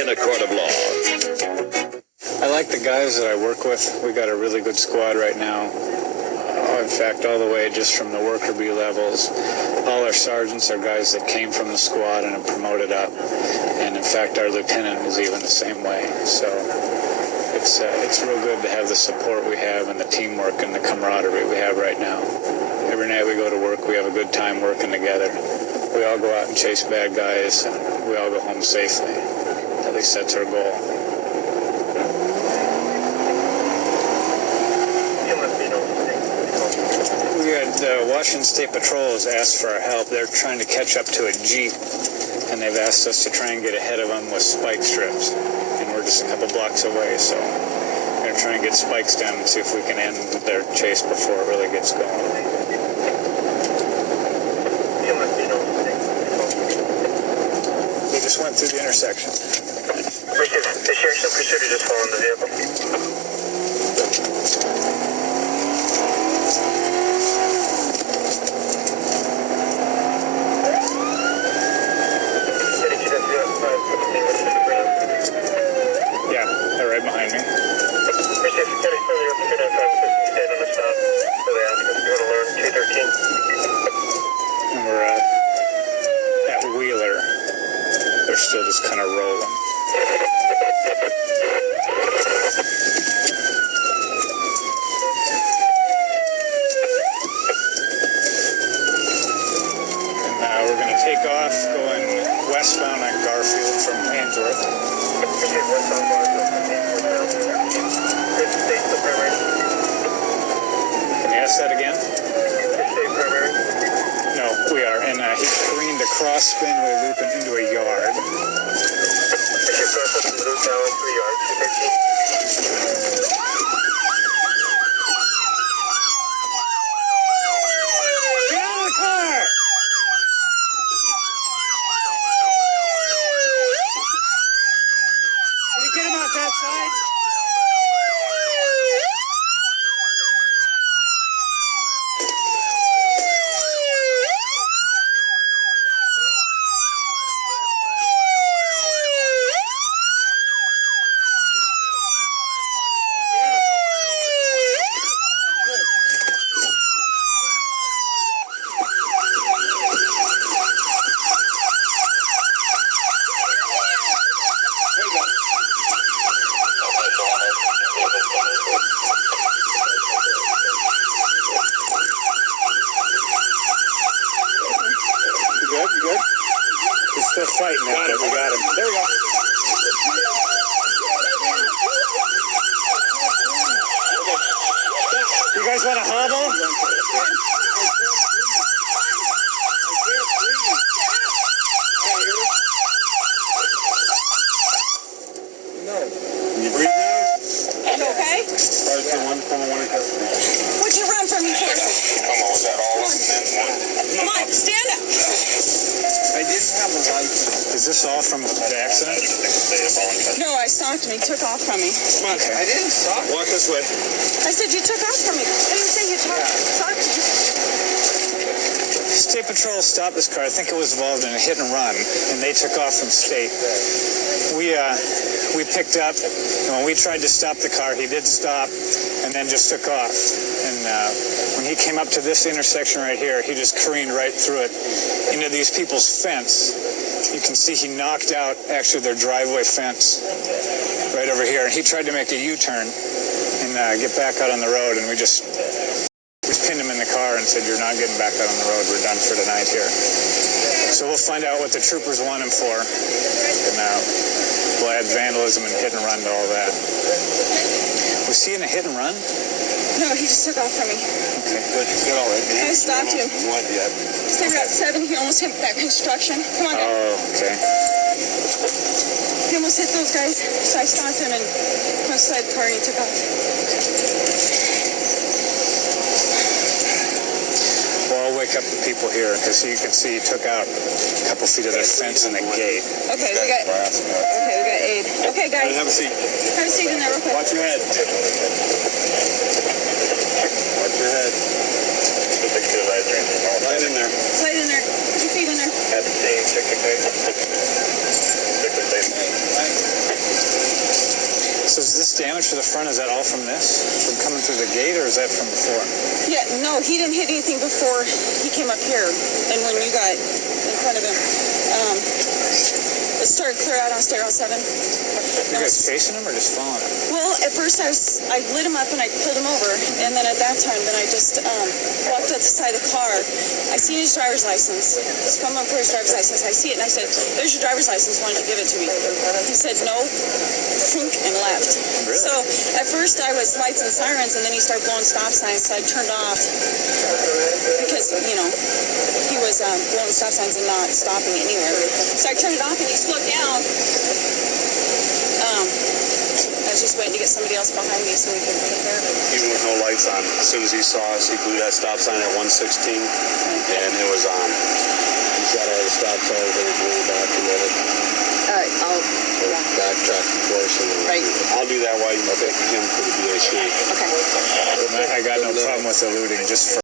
in a court of law. I like the guys that I work with. We got a really good squad right now. In fact, all the way just from the worker bee levels. All our sergeants are guys that came from the squad and have promoted up. And in fact, our lieutenant is even the same way. So it's real good to have the support we have and the teamwork and the camaraderie we have right now. Every night we go to work, we have a good time working together. We all go out and chase bad guys, and we all go home safely. At least that's our goal. We had Washington State Patrol has asked for our help. They're trying to catch up to a Jeep, and they've asked us to try and get ahead of them with spike strips. And we're just a couple blocks away, so we're going to try and get spikes down and see if we can end their chase before it really gets going. We just went through the intersection. The sheriff's in pursuit of just following the vehicle. Yeah, they're right behind me. And we're at Wheeler. They're still just kind of rolling. And we're going to take off going westbound on Garfield from Ainsworth. Can you ask that again? No, we are. And he careened across Spinway Loop and into a yard. Get out of the car! Can you get him out that side? You good? He's still fighting now, but we got him. There we go. You guys want to hobble? No. You breathe now? You okay? What'd you run from me for? Come on, was that all of them? Come on, stand up. I didn't have a license. Is this all from the accident? No, I stopped him. He took off from me. Come on, I didn't stop. Walk this way. I said you took off from me. I didn't say you stopped me. State Patrol stopped this car. I think it was involved in a hit and run, and they took off from State. We picked up, and when we tried to stop the car, he did stop and then just took off. And when he came up to this intersection right here, he just careened right through it into these people's fence. You can see he knocked out actually their driveway fence right over here. And he tried to make a U-turn and get back out on the road, and we just pinned him in the car and said, "You're not getting back out on the road. We're done for tonight here." So we'll find out what the troopers want him for. And we'll add vandalism and hit and run to all that. Was he in a hit and run? No, he just took off from me. Okay. Good, all right. I stopped him. What yet? Stay Route 7. He almost hit that construction. Come on, guys. Oh, okay. He almost hit those guys. So I stopped him and went inside the car and he took off. Well, I'll wake up the people here because you can see he took out a couple feet of their fence and the gate. Okay, we got aid. Okay, guys. Have a seat. Have a seat in there real quick. Watch your head. Watch your head. Slide in there. Slide in there. Put your feet in there. Have a seat. Check the case. Check the case. this damage to the front, is that all from this? From coming through the gate, or is that from before? Yeah, no, he didn't hit anything before he came up here. And when you got in front of him, it started clear out on State Route 7. You guys chasing him or just following him? Well, at first I lit him up and I pulled him over, and then at that time, then I just walked up the side of the car. I seen his driver's license. He's coming up for his driver's license. I see it and I said, "There's your driver's license. Why don't you give it to me?" He said no, and left. Really? So at first I was lights and sirens, and then he started blowing stop signs. So I turned off because he was blowing stop signs and not stopping anywhere. So I turned it off and he slowed down. I was just waiting to get somebody else behind me so we could take care of it. Even with no lights on, as soon as he saw us, he blew that stop sign at 116, and it was on. He's got all the stop signs that he blew documented. All right, I'll Backtrack the course. And Right. I'll do that while you take him to the BAC. okay. I got no problem with eluding, just for